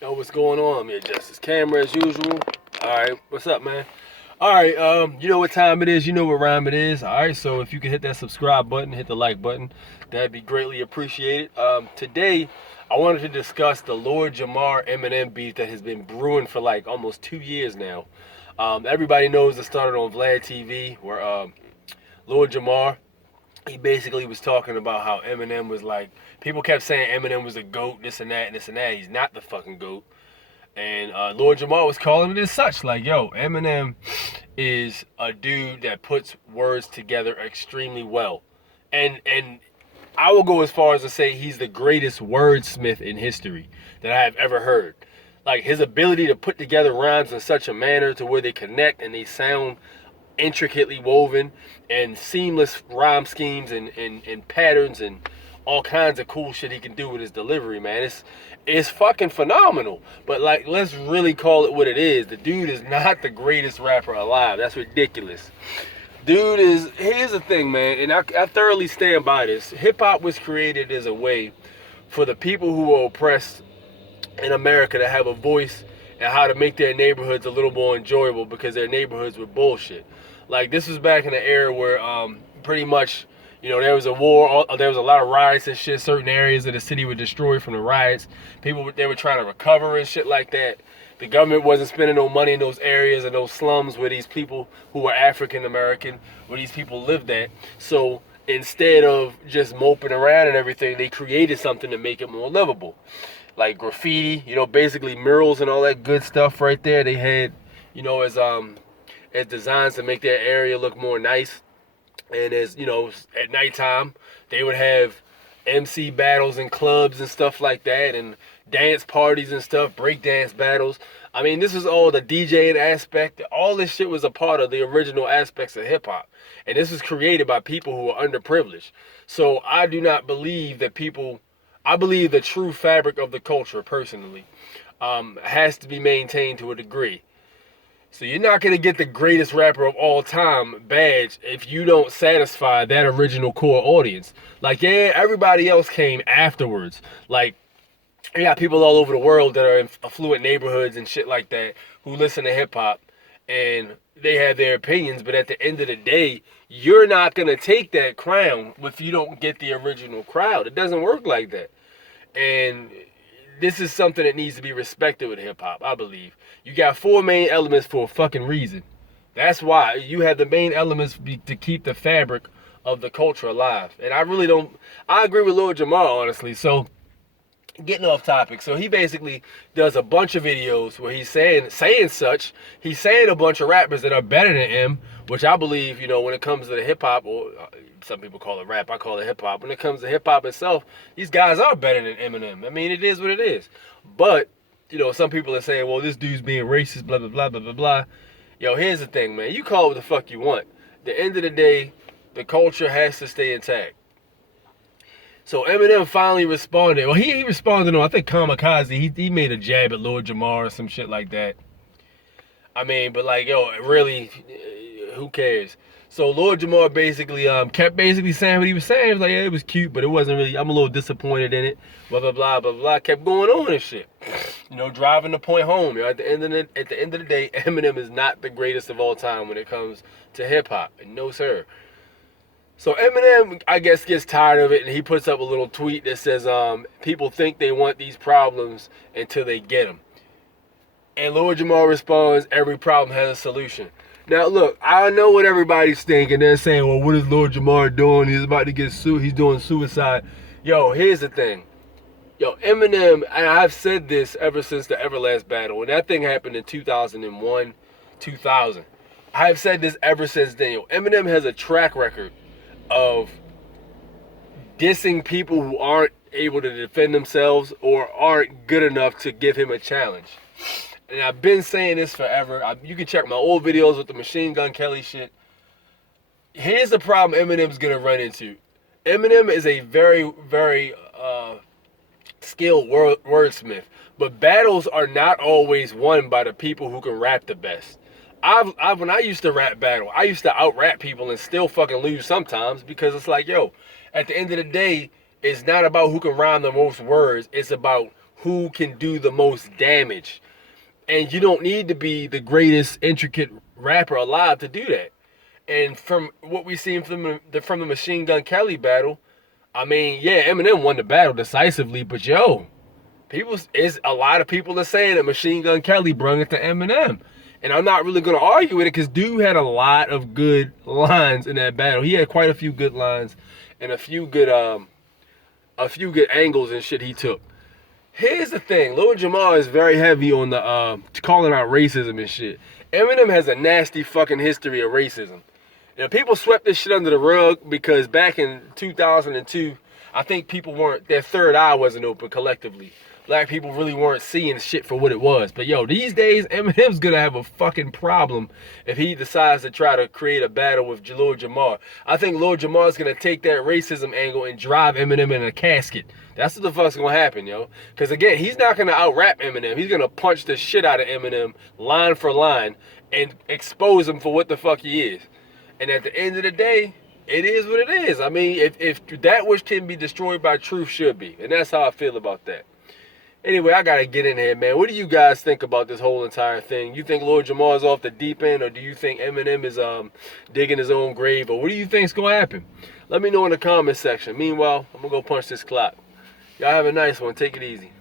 Yo, what's going on? I'm your Justice Camera as usual. Alright, what's up, man? Alright, you know what time it is, you know what rhyme it is. Alright, so if you can hit that subscribe button, hit the like button, that'd be greatly appreciated. Today, I wanted to discuss the Lord Jamar Eminem beef that has been brewing for like almost 2 years now. Everybody knows it started on Vlad TV, where Lord Jamar, he basically was talking about how Eminem was like, people kept saying Eminem was a goat, this and that, and this and that. He's not the fucking goat. And Lord Jamar was calling it as such. Like, yo, Eminem is a dude that puts words together extremely well. And I will go as far as to say he's the greatest wordsmith in history that I have ever heard. Like, his ability to put together rhymes in such a manner to where they connect and they sound intricately woven and seamless rhyme schemes and patterns and all kinds of cool shit he can do with his delivery, man. It's fucking phenomenal. But like, let's really call it what it is. The dude is not the greatest rapper alive. That's ridiculous. Dude is, here's the thing, man, and I thoroughly stand by this. Hip hop was created as a way for the people who were oppressed in America to have a voice and how to make their neighborhoods a little more enjoyable because their neighborhoods were bullshit. Like, this was back in the era where pretty much, you know, there was a war, there was a lot of riots and shit. Certain areas of the city were destroyed from the riots. People, they were trying to recover and shit like that. The government wasn't spending no money in those areas and those slums where these people who were African American, where these people lived at. So instead of just moping around and everything, they created something to make it more livable. Like graffiti, you know, basically murals and all that good stuff right there. They had, you know, as designs to make their area look more nice. And as, you know, at nighttime, they would have MC battles in clubs and stuff like that, and dance parties and stuff, break dance battles. I mean, this is all the DJing aspect. All this shit was a part of the original aspects of hip hop. And this was created by people who are underprivileged. So I do not believe that people, I believe the true fabric of the culture, personally, has to be maintained to a degree. So you're not going to get the greatest rapper of all time badge if you don't satisfy that original core audience. Like, yeah, everybody else came afterwards. Like, you got people all over the world that are in affluent neighborhoods and shit like that who listen to hip hop and they have their opinions, but at the end of the day, you're not going to take that crown if you don't get the original crowd. It doesn't work like that. And this is something that needs to be respected with hip hop, I believe. You got four main elements for a fucking reason. That's why you have the main elements to keep the fabric of the culture alive. And I really don't, I agree with Lord Jamar, honestly. So, getting off topic. So he basically does a bunch of videos where he's saying such. He's saying a bunch of rappers that are better than him, which I believe, you know, when it comes to the hip hop, or some people call it rap, I call it hip hop. When it comes to hip hop itself, these guys are better than Eminem. I mean, it is what it is. But, you know, some people are saying, well, this dude's being racist, blah, blah, blah, blah, blah, blah. Yo, here's the thing, man. You call it what the fuck you want. At the end of the day, the culture has to stay intact. So Eminem finally responded. Well, he responded on, I think, Kamikaze. He made a jab at Lord Jamar or some shit like that. I mean, but like, yo, really, who cares? So Lord Jamar basically kept basically saying what he was saying. He was like, yeah, it was cute, but it wasn't really, I'm a little disappointed in it. Blah, blah, blah, blah, blah. Kept going on and shit. You know, driving the point home. You know, at the end of the day, Eminem is not the greatest of all time when it comes to hip hop. No, sir. So Eminem, I guess, gets tired of it, and he puts up a little tweet that says, people think they want these problems until they get them. And Lord Jamar responds, every problem has a solution. Now, look, I know what everybody's thinking. They're saying, well, what is Lord Jamar doing? He's about to get sued. He's doing suicide. Yo, here's the thing. Yo, Eminem, and I've said this ever since the Everlast battle. When that thing happened in 2001, 2000. I've said this ever since then. Yo, Eminem has a track record of dissing people who aren't able to defend themselves or aren't good enough to give him a challenge. And I've been saying this forever. You can check my old videos with the Machine Gun Kelly shit. Here's the problem Eminem's gonna run into. Eminem is a very, very skilled wordsmith, but battles are not always won by the people who can rap the best. When I used to rap battle, I used to out rap people and still fucking lose sometimes because it's like, yo, at the end of the day, it's not about who can rhyme the most words. It's about who can do the most damage. And you don't need to be the greatest intricate rapper alive to do that. And from what we seen from the Machine Gun Kelly battle, I mean, yeah, Eminem won the battle decisively, but yo, a lot of people are saying that Machine Gun Kelly brung it to Eminem. And I'm not really gonna argue with it because dude had a lot of good lines in that battle. He had quite a few good lines and a few good angles and shit he took. Here's the thing, Lil Jamar is very heavy on the calling out racism and shit. Eminem has a nasty fucking history of racism. You know, people swept this shit under the rug because back in 2002, I think their third eye wasn't open collectively. Black people really weren't seeing shit for what it was. But yo, these days, Eminem's gonna have a fucking problem if he decides to try to create a battle with Lil Jamar. I think Lil Jamar's gonna take that racism angle and drive Eminem in a casket. That's what the fuck's gonna happen, yo. Because again, he's not gonna out-rap Eminem. He's gonna punch the shit out of Eminem line for line and expose him for what the fuck he is. And at the end of the day, it is what it is. I mean, if that which can be destroyed by truth should be. And that's how I feel about that. Anyway, I gotta get in here, man. What do you guys think about this whole entire thing? You think Lord Jamar is off the deep end, or do you think Eminem is digging his own grave, or what do you think's gonna happen? Let me know in the comment section. Meanwhile, I'm gonna go punch this clock. Y'all have a nice one. Take it easy.